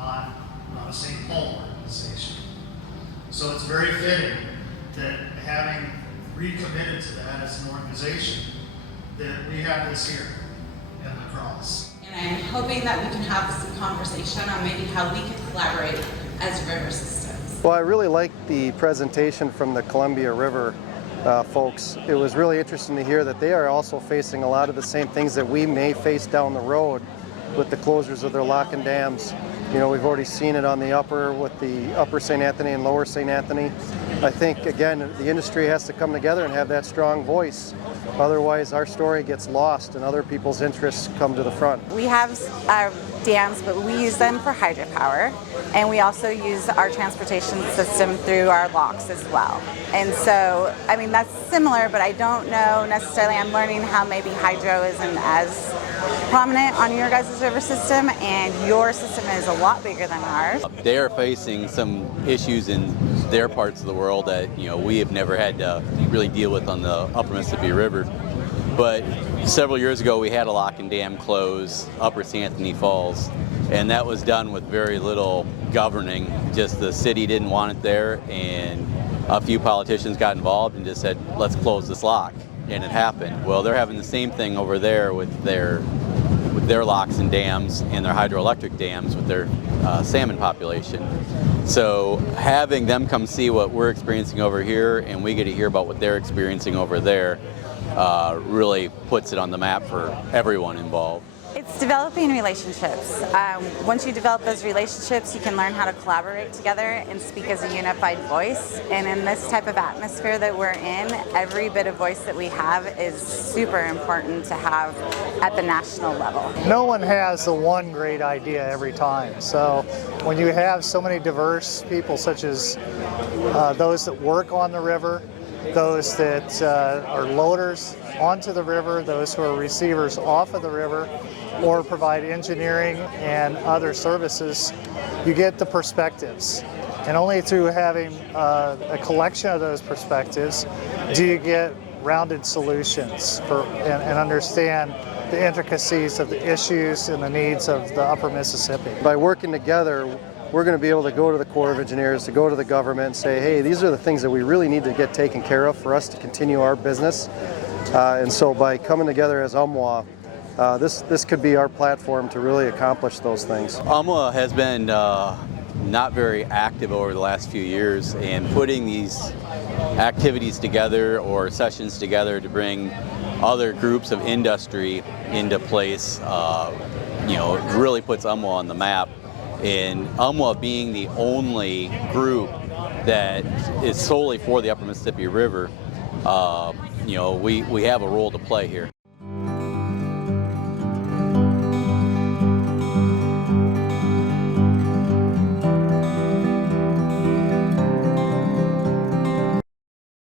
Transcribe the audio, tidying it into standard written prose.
not a St. Paul organization. So it's very fitting that having recommitted to that as an organization, that we have this here in La Crosse. And I'm hoping that we can have some conversation on maybe how we can collaborate as river systems. Well, I really liked the presentation from the Columbia River folks. It was really interesting to hear that they are also facing a lot of the same things that we may face down the road with the closures of their lock and dams. You know, we've already seen it on the upper with the upper St. Anthony and lower St. Anthony. I think, again, the industry has to come together and have that strong voice. Otherwise, our story gets lost and other people's interests come to the front. We have dams, but we use them for hydropower, and we also use our transportation system through our locks as well. And so, I mean, that's similar, but I don't know necessarily. I'm learning how maybe hydro isn't as prominent on your guys' river system, and your system is a lot bigger than ours. They are facing some issues in their parts of the world that, you know, we have never had to really deal with on the upper Mississippi River. But several years ago we had a lock and dam close upper St. Anthony Falls, and that was done with very little governing. Just the city didn't want it there, and a few politicians got involved and just said, let's close this lock, and it happened. Well, they're having the same thing over there with their locks and dams and their hydroelectric dams with their salmon population. So having them come see what we're experiencing over here, and we get to hear about what they're experiencing over there, really puts it on the map for everyone involved. It's developing relationships. Once you develop those relationships, you can learn how to collaborate together and speak as a unified voice. And in this type of atmosphere that we're in, every bit of voice that we have is super important to have at the national level. No one has the one great idea every time. So when you have so many diverse people, such as those that work on the river, those that are loaders onto the river, those who are receivers off of the river, or provide engineering and other services, you get the perspectives. And only through having a collection of those perspectives do you get rounded solutions and understand the intricacies of the issues and the needs of the upper Mississippi. By working together, we're going to be able to go to the Corps of Engineers, to go to the government and say, hey, these are the things that we really need to get taken care of for us to continue our business. And so by coming together as UMWA, this could be our platform to really accomplish those things. UMWA has been not very active over the last few years, and putting these activities together or sessions together to bring other groups of industry into place, you know, it really puts UMWA on the map. And UMWA being the only group that is solely for the upper Mississippi River, you know, we have a role to play here.